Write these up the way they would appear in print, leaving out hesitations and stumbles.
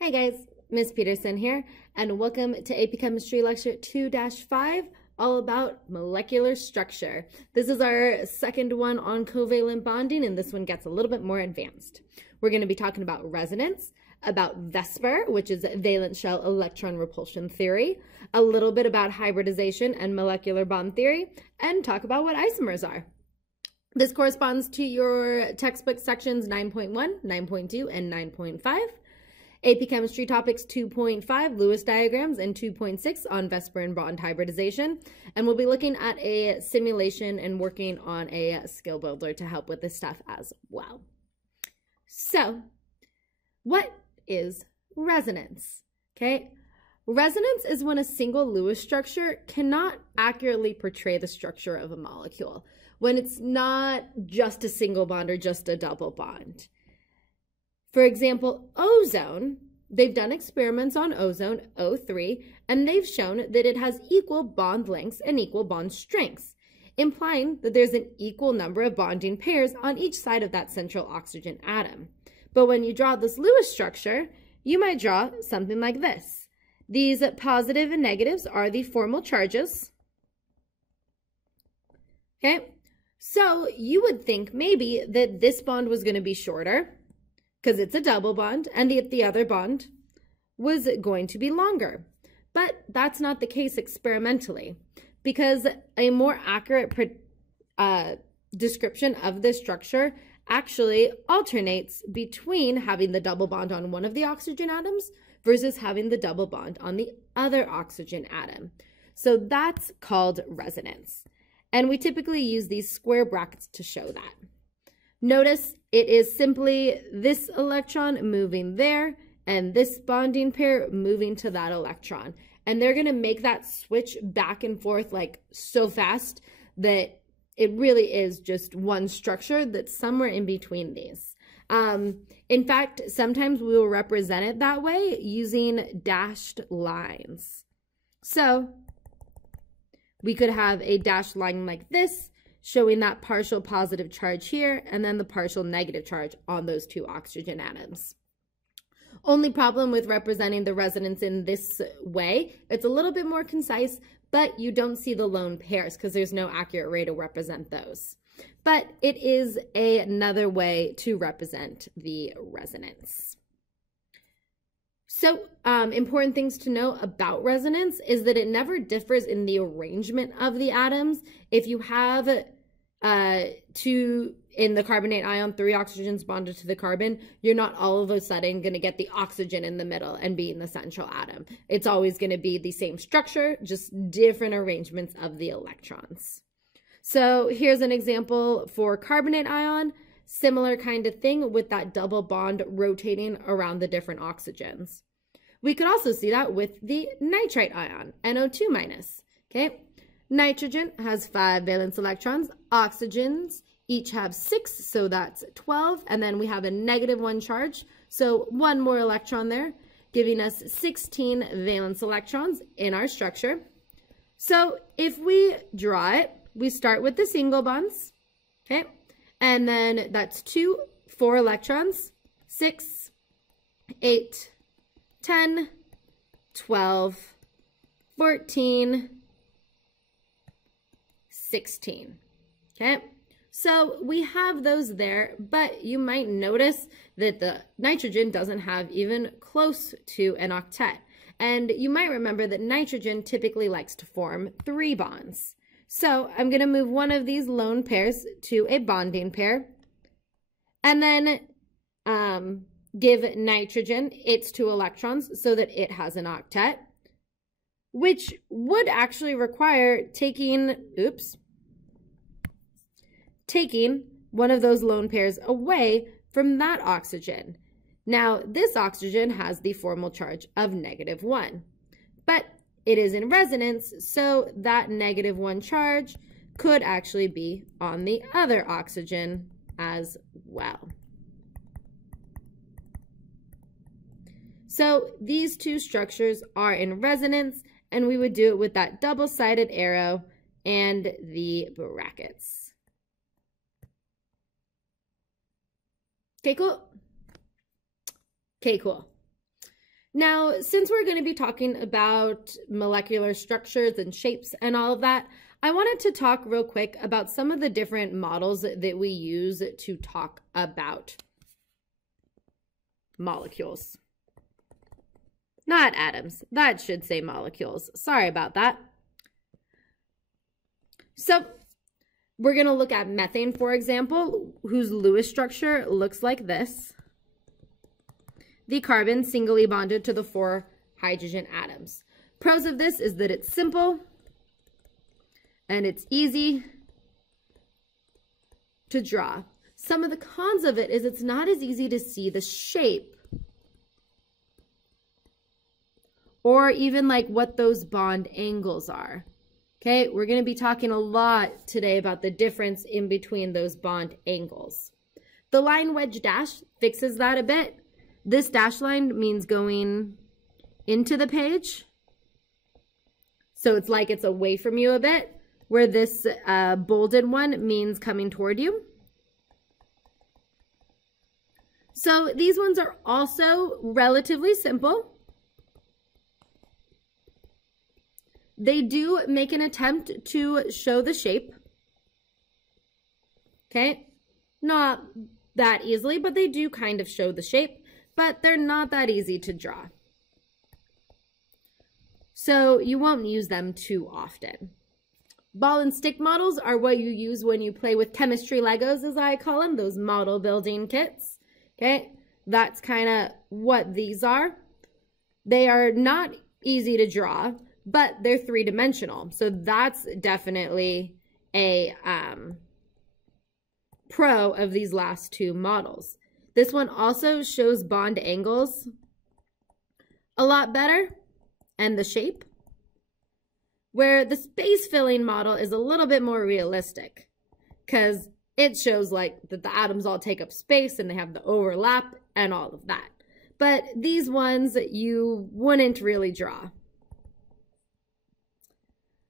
Hi guys, Ms. Peterson here, and welcome to AP Chemistry Lecture 2-5, all about molecular structure. This is our second one on covalent bonding, and this one gets a little bit more advanced. We're going to be talking about resonance, about Vesper, which is valence shell electron repulsion theory, a little bit about hybridization and molecular bond theory, and talk about what isomers are. This corresponds to your textbook sections 9.1, 9.2, and 9.5. AP Chemistry Topics 2.5, Lewis diagrams, and 2.6 on Vesper and bond hybridization. And we'll be looking at a simulation and working on a skill builder to help with this stuff as well. So, what is resonance? Okay, resonance is when a single Lewis structure cannot accurately portray the structure of a molecule, when it's not just a single bond or just a double bond. For example, ozone, they've done experiments on ozone, O3, and they've shown that it has equal bond lengths and equal bond strengths, implying that there's an equal number of bonding pairs on each side of that central oxygen atom. But when you draw this Lewis structure, you might draw something like this. These positive and negatives are the formal charges. Okay, so you would think maybe that this bond was going to be shorter, because it's a double bond, and the other bond was going to be longer. But that's not the case experimentally, because a more accurate description of this structure actually alternates between having the double bond on one of the oxygen atoms versus having the double bond on the other oxygen atom. So that's called resonance. And we typically use these square brackets to show that. Notice it is simply this electron moving there and this bonding pair moving to that electron. And they're going to make that switch back and forth like so fast that it really is just one structure that's somewhere in between these. In fact, sometimes we will represent it that way using dashed lines. So we could have a dashed line like this, showing that partial positive charge here, and then the partial negative charge on those two oxygen atoms. Only problem with representing the resonance in this way, it's a little bit more concise, but you don't see the lone pairs because there's no accurate way to represent those. But it is another way to represent the resonance. So important things to know about resonance is that it never differs in the arrangement of the atoms. If you have in the carbonate ion, 3 oxygens bonded to the carbon, you're not all of a sudden going to get the oxygen in the middle and be in the central atom. It's always going to be the same structure, just different arrangements of the electrons. So here's an example for carbonate ion, similar kind of thing with that double bond rotating around the different oxygens. We could also see that with the nitrite ion, NO2-. Okay, nitrogen has 5 valence electrons, oxygens each have 6, so that's 12, and then we have a -1 charge, so 1 more electron there, giving us 16 valence electrons in our structure. So if we draw it, we start with the single bonds, okay, and then that's 2, 4 electrons, 6, 8, 10, 12, 14, 16, okay? So we have those there, but you might notice that the nitrogen doesn't have even close to an octet. And you might remember that nitrogen typically likes to form 3 bonds. So I'm going to move one of these lone pairs to a bonding pair, and then give nitrogen its 2 electrons so that it has an octet, which would actually require taking one of those lone pairs away from that oxygen. Now, this oxygen has the formal charge of -1, but it is in resonance, so that -1 charge could actually be on the other oxygen as well. So these two structures are in resonance, and we would do it with that double-sided arrow and the brackets. Okay, cool. Okay, cool. Now, since we're going to be talking about molecular structures and shapes and all of that, I wanted to talk real quick about some of the different models that we use to talk about molecules. Not atoms. That should say molecules. Sorry about that. So we're going to look at methane, for example, whose Lewis structure looks like this. The carbon singly bonded to the 4 hydrogen atoms. Pros of this is that it's simple and it's easy to draw. Some of the cons of it is it's not as easy to see the shape or even like what those bond angles are. Okay, we're going to be talking a lot today about the difference in between those bond angles. The line wedge dash fixes that a bit. This dash line means going into the page. So it's like it's away from you a bit, where this bolded one means coming toward you. So these ones are also relatively simple. They do make an attempt to show the shape. Okay, not that easily, but they do kind of show the shape, but they're not that easy to draw. So you won't use them too often. Ball and stick models are what you use when you play with chemistry Legos, as I call them, those model building kits. Okay, that's kind of what these are. They are not easy to draw, but they're three-dimensional. So that's definitely a pro of these last two models. This one also shows bond angles a lot better and the shape, where the space filling model is a little bit more realistic because it shows like that the atoms all take up space and they have the overlap and all of that. But these ones you wouldn't really draw.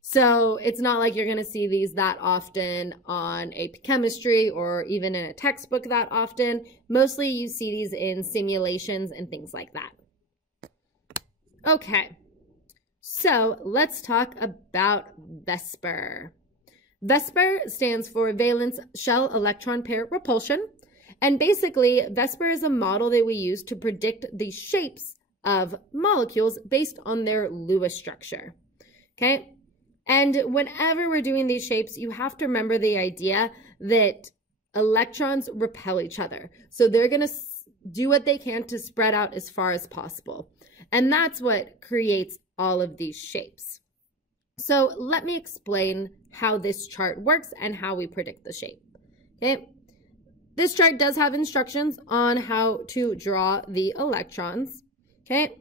So it's not like you're going to see these that often on AP Chemistry or even in a textbook that often. Mostly you see these in simulations and things like that. Okay, so let's talk about VSPER. VSPER stands for Valence Shell Electron Pair Repulsion. And basically, VSPER is a model that we use to predict the shapes of molecules based on their Lewis structure. Okay? And whenever we're doing these shapes, you have to remember the idea that electrons repel each other. So they're going to do what they can to spread out as far as possible. And that's what creates all of these shapes. So let me explain how this chart works and how we predict the shape. Okay. This chart does have instructions on how to draw the electrons. Okay.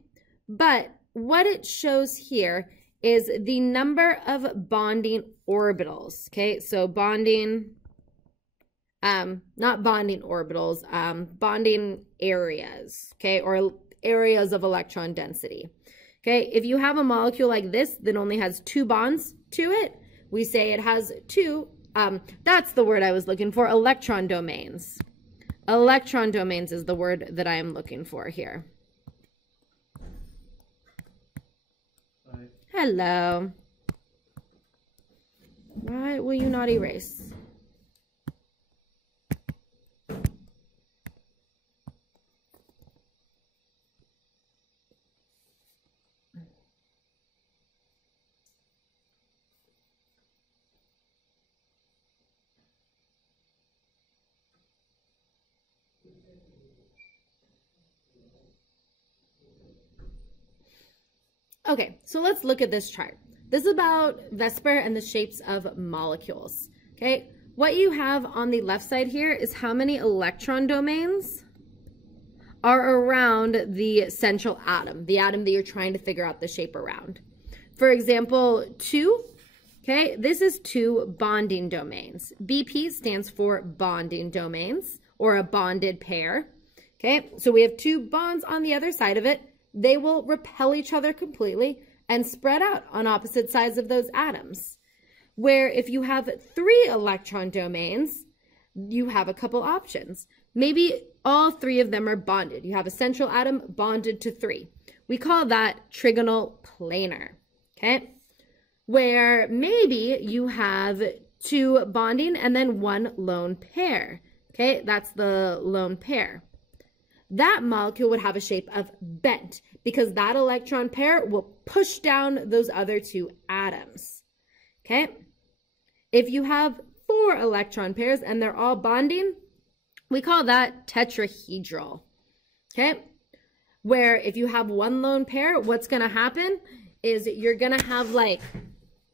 But what it shows here is the number of bonding orbitals. Okay, so bonding, not bonding orbitals, bonding areas, okay, or areas of electron density. Okay, if you have a molecule like this that only has 2 bonds to it, we say it has 2, that's the word I was looking for, electron domains. Electron domains is the word that I am looking for here. Hello. Why will you not erase? Okay, so let's look at this chart. This is about VSPER and the shapes of molecules. Okay, what you have on the left side here is how many electron domains are around the central atom, the atom that you're trying to figure out the shape around. For example, 2, okay, this is 2 bonding domains. BP stands for bonding domains, or a bonded pair. Okay, so we have 2 bonds on the other side of it. They will repel each other completely and spread out on opposite sides of those atoms. Where if you have 3 electron domains, you have a couple options. Maybe all 3 of them are bonded. You have a central atom bonded to 3. We call that trigonal planar, okay? Where maybe you have two bonding and then one lone pair, okay? That's the lone pair. That molecule would have a shape of bent because that electron pair will push down those other two atoms, okay? If you have 4 electron pairs and they're all bonding, we call that tetrahedral, okay? Where if you have one lone pair, what's going to happen is you're going to have like,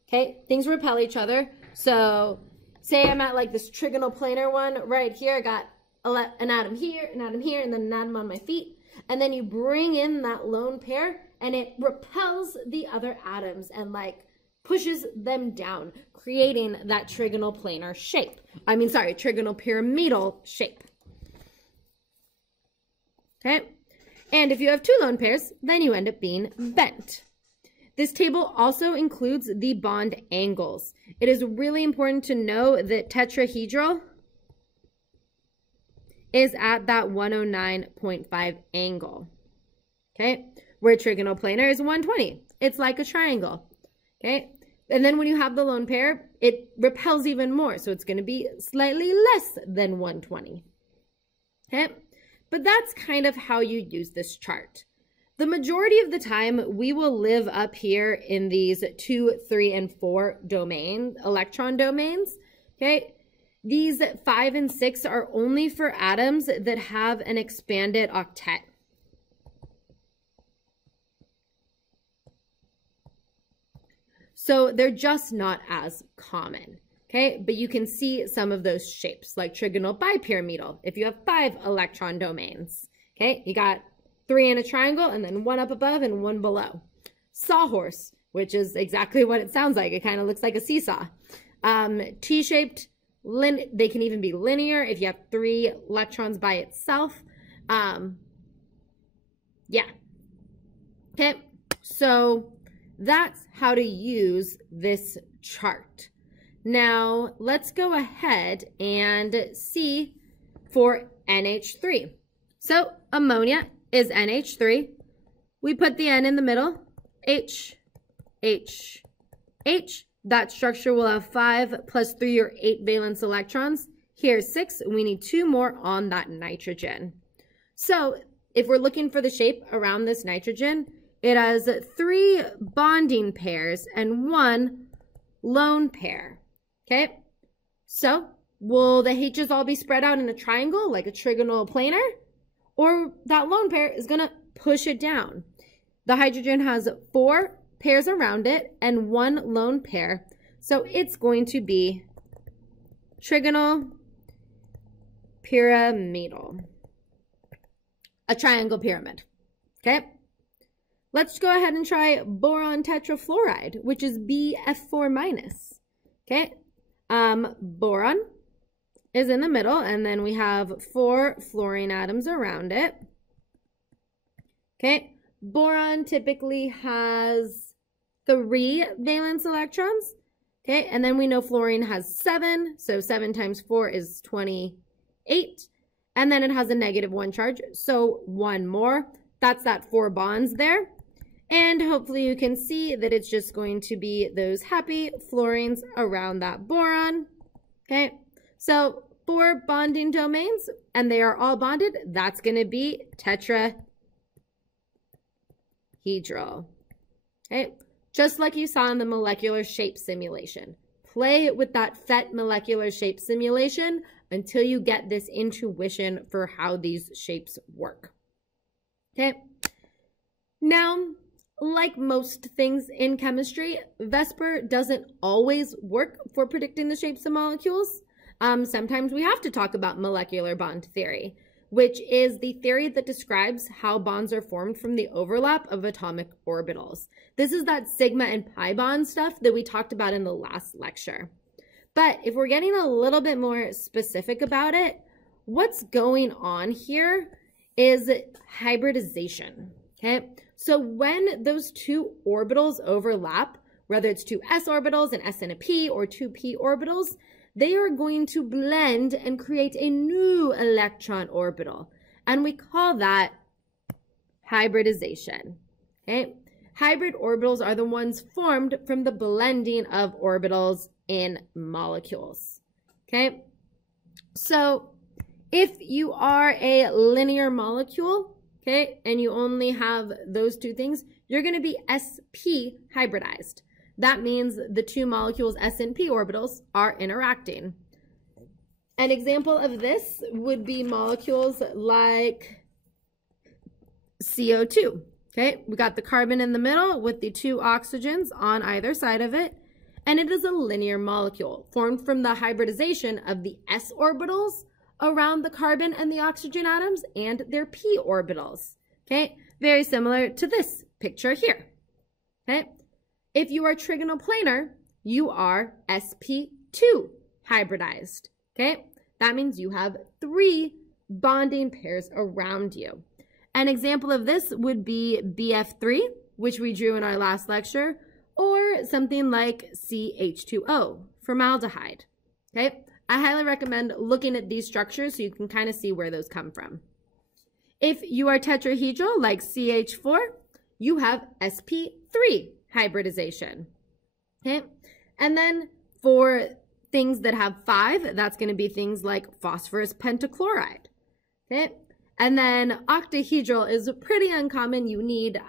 okay, things repel each other. So say I'm at like this trigonal planar one right here. I got an atom here, and then an atom on my feet. And then you bring in that lone pair and it repels the other atoms and like pushes them down, creating that trigonal planar shape. Trigonal pyramidal shape. Okay? And if you have 2 lone pairs, then you end up being bent. This table also includes the bond angles. It is really important to know that tetrahedral is at that 109.5 angle, okay? Where trigonal planar is 120. It's like a triangle, okay? And then when you have the lone pair, it repels even more, so it's going to be slightly less than 120, okay? But that's kind of how you use this chart. The majority of the time, we will live up here in these 2, 3, and 4 electron domains, okay? These 5 and 6 are only for atoms that have an expanded octet. So they're just not as common, okay? But you can see some of those shapes, like trigonal bipyramidal, if you have 5 electron domains, okay? You got 3 in a triangle, and then 1 up above and 1 below. Sawhorse, which is exactly what it sounds like. It kind of looks like a seesaw. T-shaped, they can even be linear if you have 3 electrons by itself. Yeah. Okay, so that's how to use this chart. Now, let's go ahead and see for NH3. So, ammonia is NH3. We put the N in the middle. H, H, H. That structure will have 5 plus 3 or 8 valence electrons. Here's 6. We need 2 more on that nitrogen. So if we're looking for the shape around this nitrogen, it has 3 bonding pairs and 1 lone pair. Okay? So will the H's all be spread out in a triangle like a trigonal planar? Or that lone pair is going to push it down. The hydrogen has 4 pairs around it and 1 lone pair. So it's going to be trigonal pyramidal. A triangle pyramid. Okay? Let's go ahead and try boron tetrafluoride, which is BF4 minus. Okay? Boron is in the middle, and then we have 4 fluorine atoms around it. Okay? Boron typically has 3 valence electrons. Okay, and then we know fluorine has 7, so 7 times 4 is 28. And then it has a -1 charge, so 1 more. That's that 4 bonds there. And hopefully you can see that it's just going to be those happy fluorines around that boron. Okay, so 4 bonding domains, and they are all bonded. That's going to be tetrahedral. Okay, just like you saw in the molecular shape simulation. Play with that PhET molecular shape simulation until you get this intuition for how these shapes work. Okay, now, like most things in chemistry, Vesper doesn't always work for predicting the shapes of molecules. Sometimes we have to talk about molecular bond theory, which is the theory that describes how bonds are formed from the overlap of atomic orbitals. This is that sigma and pi bond stuff that we talked about in the last lecture. But if we're getting a little bit more specific about it, what's going on here is hybridization, okay? So when those 2 orbitals overlap, whether it's 2 s orbitals, an s and a p, or 2 p orbitals, they are going to blend and create a new electron orbital. And we call that hybridization. Okay? Hybrid orbitals are the ones formed from the blending of orbitals in molecules. Okay? So if you are a linear molecule, okay, and you only have those two things, you're going to be sp hybridized. That means the two molecules S and P orbitals are interacting. An example of this would be molecules like CO2. Okay, we got the carbon in the middle with the two oxygens on either side of it, and it is a linear molecule formed from the hybridization of the s orbitals around the carbon and the oxygen atoms and their p orbitals. Okay, very similar to this picture here. Okay, if you are trigonoplanar, you are sp2 hybridized. Okay, that means you have 3 bonding pairs around you. An example of this would be BF3, which we drew in our last lecture, or something like CH2O, formaldehyde. Okay, I highly recommend looking at these structures so you can kind of see where those come from. If you are tetrahedral, like CH4, you have sp3 hybridization. Okay, and then for things that have 5, that's going to be things like phosphorus pentachloride. Okay, and then octahedral is pretty uncommon. You need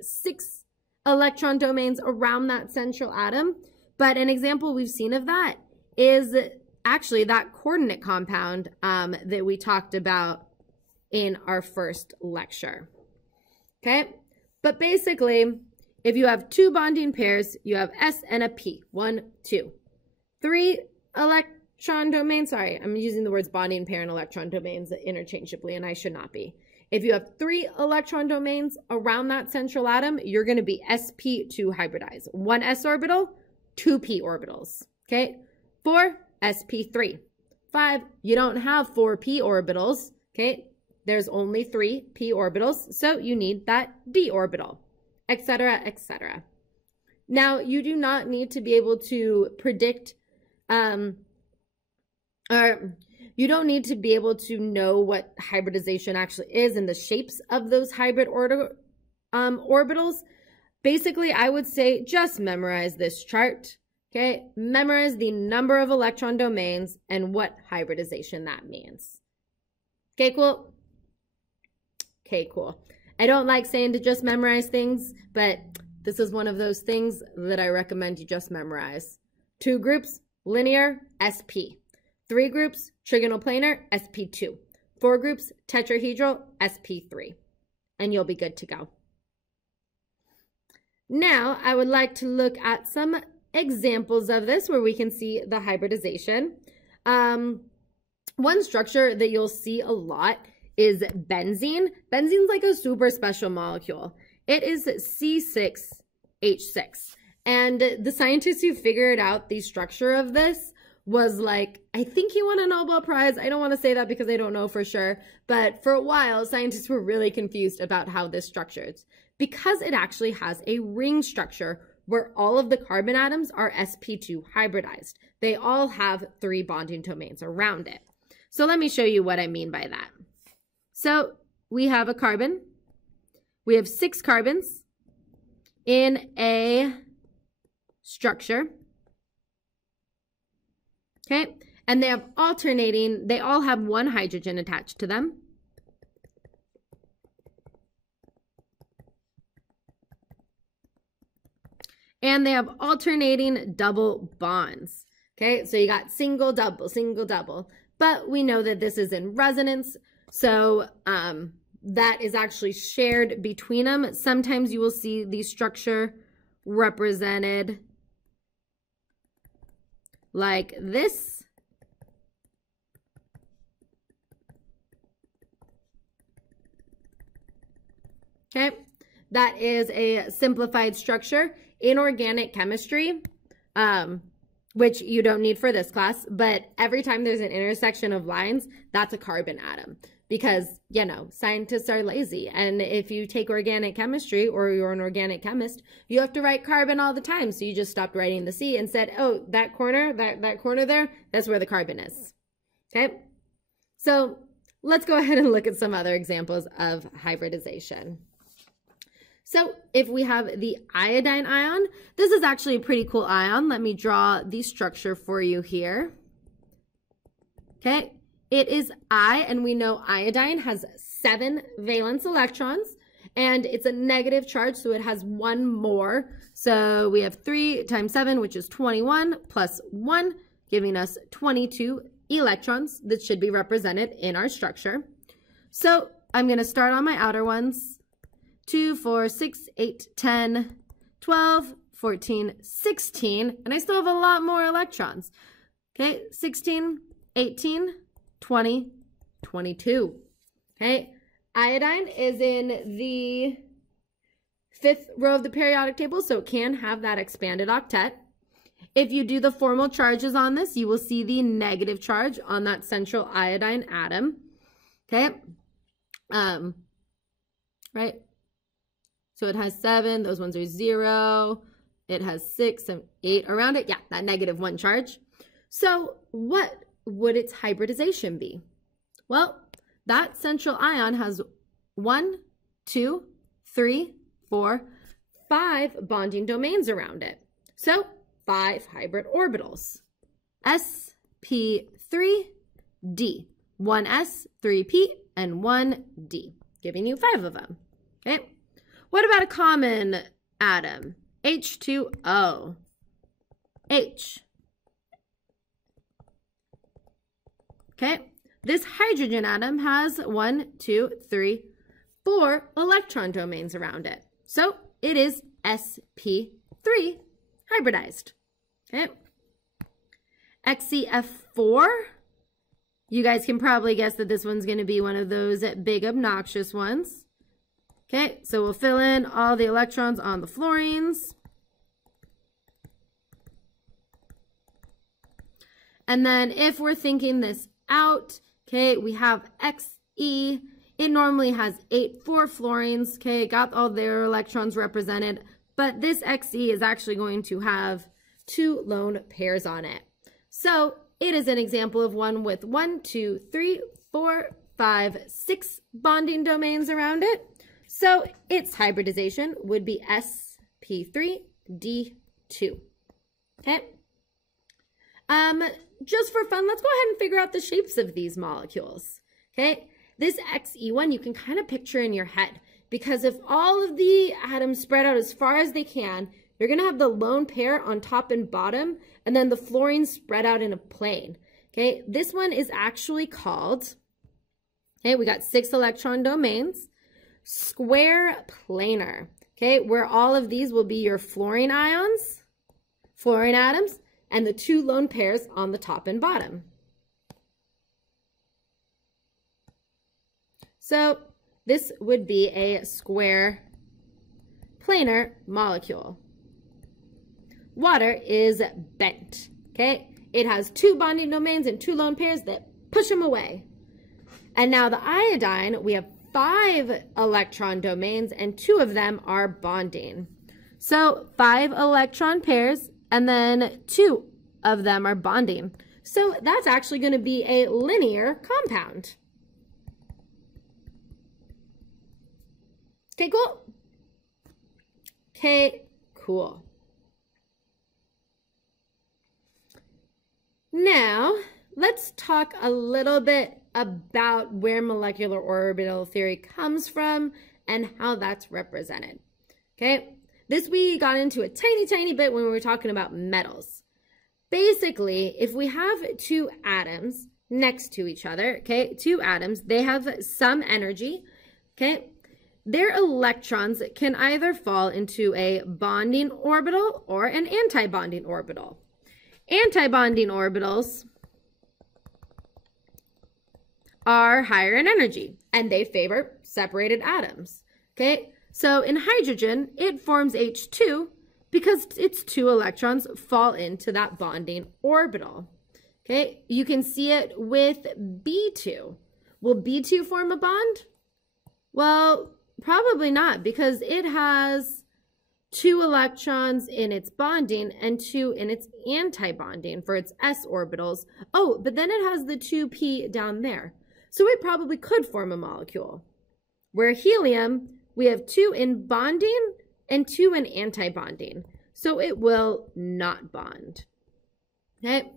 6 electron domains around that central atom. But an example we've seen of that is actually that coordinate compound that we talked about in our first lecture. Okay, but basically, if you have 2 bonding pairs, you have S and a P. 1, 2. 3 electron domains. Sorry, I'm using the words bonding pair and electron domains interchangeably, and I should not be. If you have 3 electron domains around that central atom, you're going to be sp2 hybridized. 1 s orbital, 2 p orbitals. Okay, 4, sp3. 5, you don't have 4 p orbitals. Okay, there's only 3 p orbitals, so you need that d orbital, etc., etc. Now, you do not need to be able to predict or you don't need to be able to know what hybridization actually is and the shapes of those hybrid orbitals. Basically, I would say just memorize this chart. Okay, memorize the number of electron domains and what hybridization that means. Okay, cool. Okay, cool. I don't like saying to just memorize things, but this is one of those things that I recommend you just memorize. 2 groups, linear, SP. 3 groups, trigonoplanar, SP2. 4 groups, tetrahedral, SP3. And you'll be good to go. Now, I would like to look at some examples of this where we can see the hybridization. One structure that you'll see a lot is benzene. Benzene's like a super special molecule. It is C6H6. And the scientist who figured out the structure of this was like, I think he won a Nobel Prize. I don't want to say that because I don't know for sure. But for a while, scientists were really confused about how this structures, because it actually has a ring structure where all of the carbon atoms are sp2 hybridized. They all have 3 bonding domains around it. So let me show you what I mean by that. So we have a carbon. We have 6 carbons in a structure. Okay, and they have alternating, they all have 1 hydrogen attached to them. And they have alternating double bonds. Okay, so you got single, double, single, double. But we know that this is in resonance, so that is actually shared between them. Sometimes you will see the structure represented like this. Okay, that is a simplified structure in organic chemistry, which you don't need for this class, but every time there's an intersection of lines, that's a carbon atom. Because, you know, scientists are lazy. And if you take organic chemistry or you're an organic chemist, you have to write carbon all the time. So you just stopped writing the C and said, oh, that corner, that corner there, that's where the carbon is. Okay. So let's go ahead and look at some other examples of hybridization. So if we have the iodine ion, this is actually a pretty cool ion. Let me draw the structure for you here. Okay, it is I, and we know iodine has 7 valence electrons, and it's a negative charge, so it has 1 more. So we have 3 times 7, which is 21, plus 1, giving us 22 electrons that should be represented in our structure. So I'm going to start on my outer ones. 2, 4, 6, 8, 10, 12, 14, 16, and I still have a lot more electrons. Okay, 16, 18, 20, 22. Okay, iodine is in the 5th row of the periodic table, so it can have that expanded octet. If you do the formal charges on this, you will see the negative charge on that central iodine atom. Okay, right? So it has 7, those ones are 0. It has 6 and 8 around it. Yeah, that -1 charge. So what would its hybridization be? Well, that central ion has 1, 2, 3, 4, 5 bonding domains around it. So 5 hybrid orbitals. sp3d, 1 s, 3 p, and 1 d, giving you 5 of them. Okay. What about a common atom? H2O. H. Okay. This hydrogen atom has 1, 2, 3, 4 electron domains around it. So it is sp3 hybridized. Okay. XeF4. You guys can probably guess that this one's going to be one of those big obnoxious ones. Okay, so we'll fill in all the electrons on the fluorines. And then if we're thinking this out, okay, we have Xe. It normally has 8 4-fluorines, okay, got all their electrons represented, but this Xe is actually going to have 2 lone pairs on it. So it is an example of one with 1, 2, 3, 4, 5, 6 bonding domains around it. So its hybridization would be sp3d2. Okay. Just for fun, let's go ahead and figure out the shapes of these molecules. Okay. This Xe1 you can kind of picture in your head, because if all of the atoms spread out as far as they can, you're going to have the lone pair on top and bottom, and then the fluorines spread out in a plane. Okay. This one is actually called, okay, we got 6 electron domains. Square planar, okay, where all of these will be your fluorine ions, fluorine atoms, and the 2 lone pairs on the top and bottom. So this would be a square planar molecule. Water is bent, okay? It has 2 bonding domains and 2 lone pairs that push them away. And now the iodine, we have 5 electron domains, and 2 of them are bonding. So 5 electron pairs, and then 2 of them are bonding. So that's actually going to be a linear compound. Okay, cool. Okay, cool. Now, let's talk a little bit about where molecular orbital theory comes from and how that's represented. Okay, this we got into a tiny bit when we were talking about metals. Basically, if we have 2 atoms next to each other, okay, 2 atoms, they have some energy, okay, their electrons can either fall into a bonding orbital or an anti-bonding orbital. Anti-bonding orbitals are higher in energy, and they favor separated atoms. Okay, so in hydrogen, it forms H2 because its 2 electrons fall into that bonding orbital. Okay, you can see it with B2. Will B2 form a bond? Well, probably not, because it has 2 electrons in its bonding and 2 in its anti-bonding for its s orbitals. Oh, but then it has the 2p down there. So it probably could form a molecule. Where helium, we have 2 in bonding and 2 in anti-bonding. So it will not bond. Okay?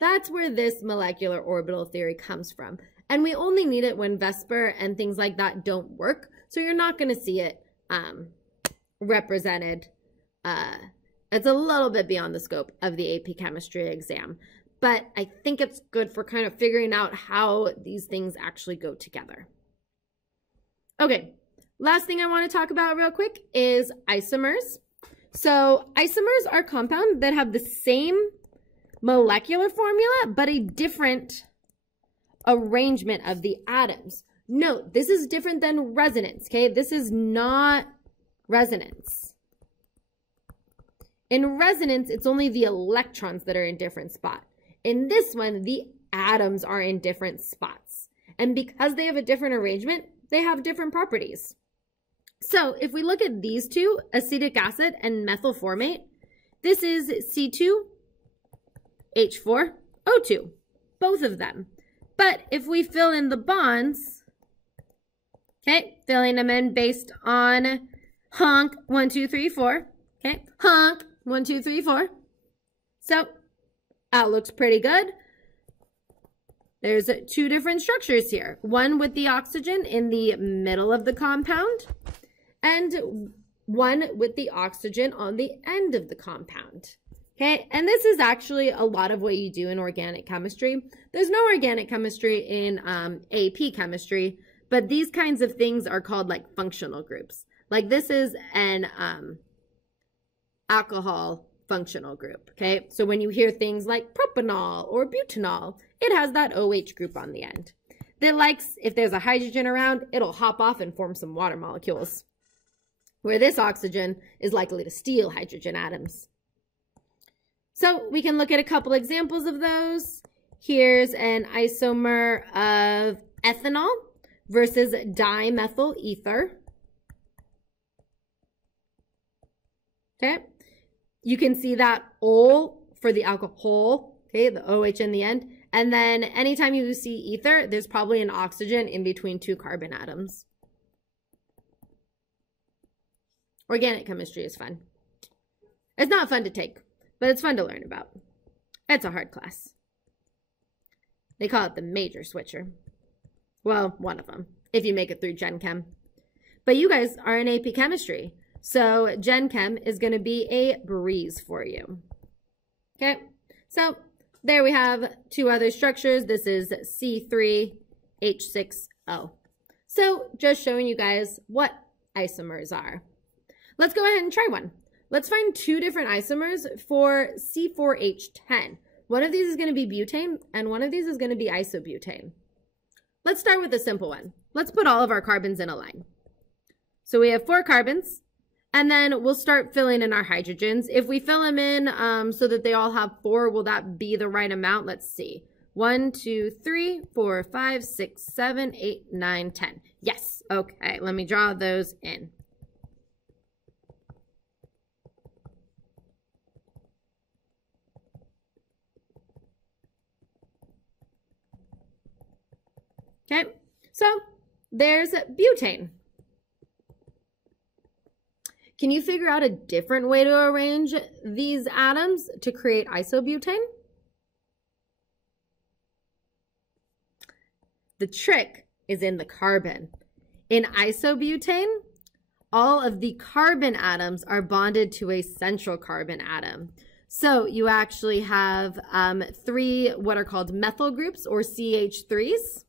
That's where this molecular orbital theory comes from. And we only need it when Vesper and things like that don't work. So you're not going to see it represented. It's a little bit beyond the scope of the AP Chemistry exam. But I think it's good for kind of figuring out how these things actually go together. Okay, last thing I want to talk about real quick is isomers. So isomers are compounds that have the same molecular formula, but a different arrangement of the atoms. Note, this is different than resonance, okay? This is not resonance. In resonance, it's only the electrons that are in different spots. In this one, the atoms are in different spots. And because they have a different arrangement, they have different properties. So if we look at these two, acetic acid and methyl formate, this is C2H4O2, both of them. But if we fill in the bonds, okay, filling them in based on honk 1, 2, 3, 4, okay, honk 1, 2, 3, 4. So that looks pretty good. There's 2 different structures here. One with the oxygen in the middle of the compound, and one with the oxygen on the end of the compound. Okay, and this is actually a lot of what you do in organic chemistry. There's no organic chemistry in AP chemistry, but these kinds of things are called like functional groups. Like this is an alcohol functional group, okay? So when you hear things like propanol or butanol, it has that OH group on the end. That likes, if there's a hydrogen around, it'll hop off and form some water molecules. Where this oxygen is likely to steal hydrogen atoms. So we can look at a couple examples of those. Here's an isomer of ethanol versus dimethyl ether. Okay, you can see that ol for the alcohol, okay, the OH in the end. And then anytime you see ether, there's probably an oxygen in between 2 carbon atoms. Organic chemistry is fun. It's not fun to take, but it's fun to learn about. It's a hard class. They call it the major switcher. Well, one of them, if you make it through Gen Chem. But you guys are in AP Chemistry, so Gen Chem is going to be a breeze for you. Okay, so there we have 2 other structures. This is C3H6O. So just showing you guys what isomers are. Let's go ahead and try one. Let's find 2 different isomers for C4H10. One of these is going to be butane, and one of these is going to be isobutane. Let's start with a simple one. Let's put all of our carbons in a line. So we have 4 carbons, and then we'll start filling in our hydrogens. If we fill them in so that they all have 4, will that be the right amount? Let's see. 1, 2, 3, 4, 5, 6, 7, 8, 9, 10. Yes. Okay, let me draw those in. Okay, so there's butane. Can you figure out a different way to arrange these atoms to create isobutane? The trick is in the carbon. In isobutane, all of the carbon atoms are bonded to a central carbon atom. So you actually have 3 what are called methyl groups, or CH3s.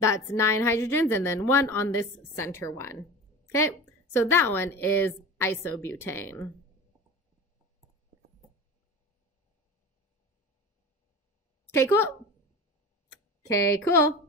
That's 9 hydrogens and then 1 on this center one. Okay, so that one is isobutane. Okay, cool. Okay, cool.